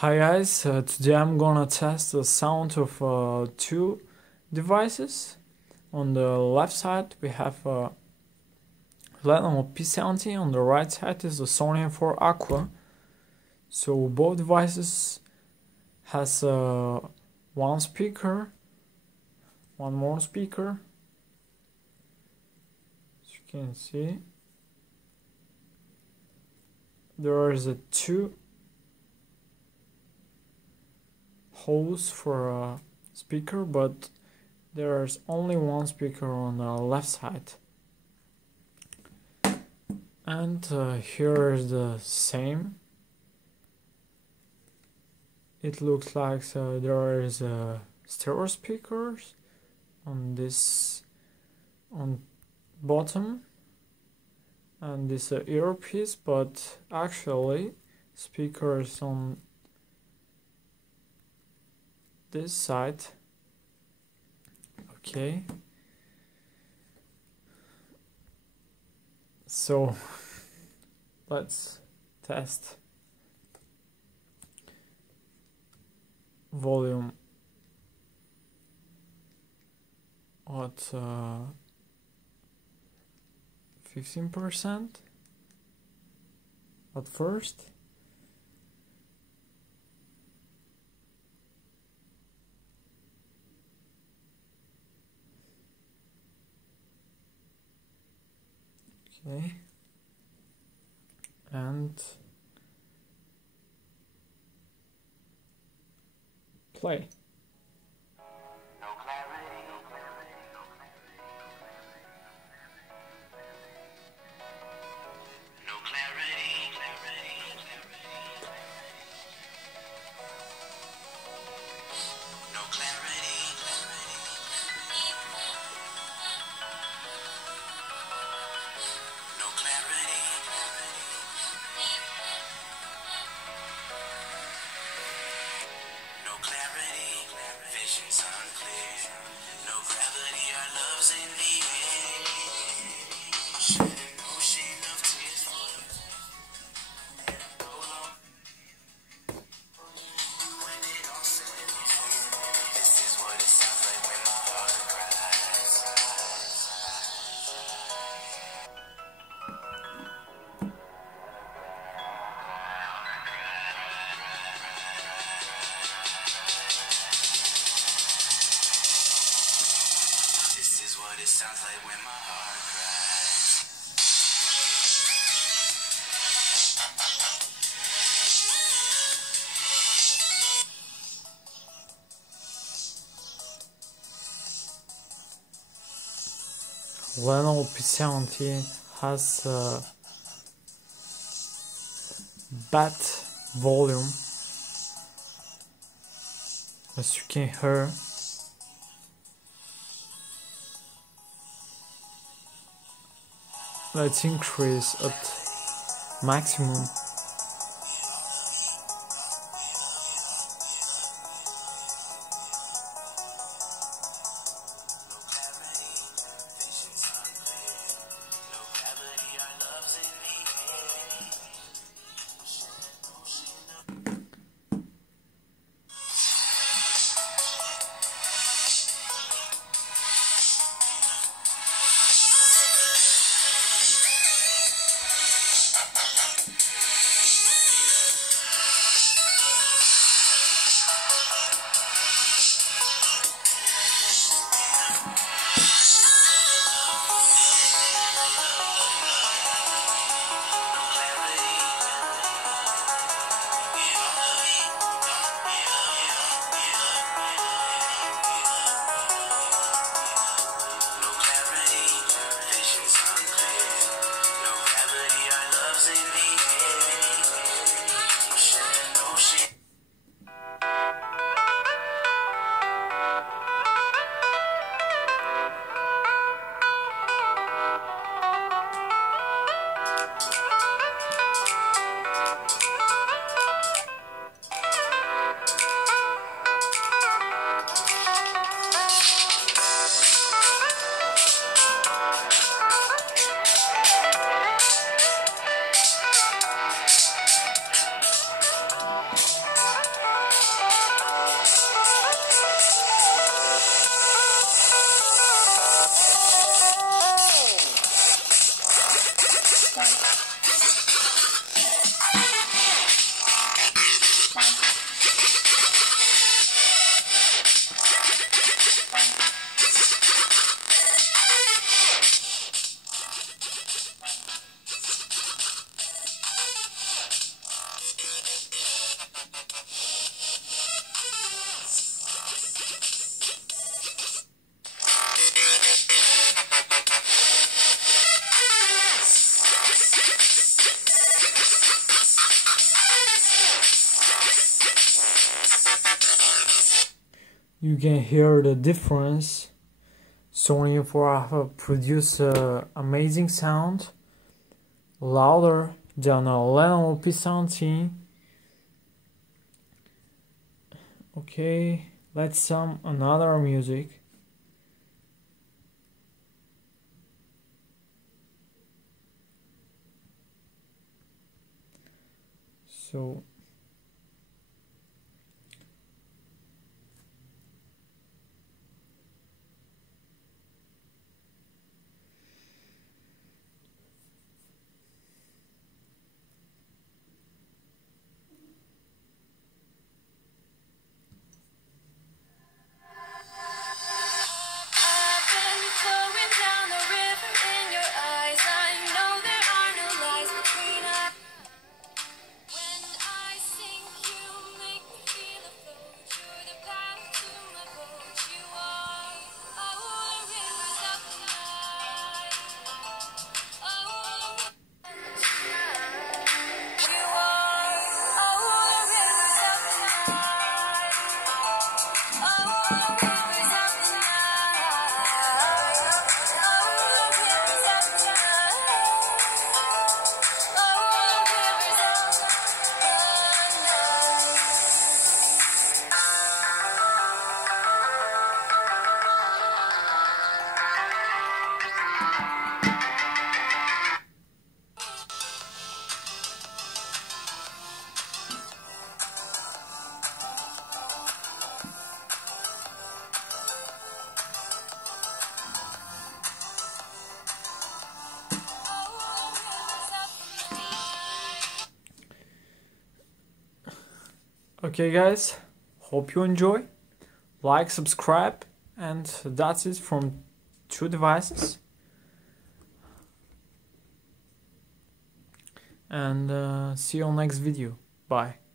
Hi guys, today I'm gonna test the sound of two devices. On the left side we have a Lenovo P70, on the right side is the Sony for Aqua. So both devices has one speaker, one more speaker, as you can see. There is two holes for a speaker, but there's only one speaker on the left side. And here is the same. It looks like there is stereo speakers on bottom, and this earpiece, but actually speakers on this side. Okay, so let's test volume at 15% at first. Okay, and play. Vision's unclear. No gravity, our love's in the air. Shed an ocean of tears for you. When it all said and done, this is what it sounds like when my heart cries. This is what it sounds like when my heart cries. Lenovo P70 has bad volume, as you can hear. Let's increase at maximum. No gravity, our love's in the air. you can hear the difference. Sony produce amazing sound, louder than a Lenovo P70. Okay, let's some another music. So okay guys, hope you enjoy. Like, subscribe, and that's it from 2 devices. And see you on next video. Bye.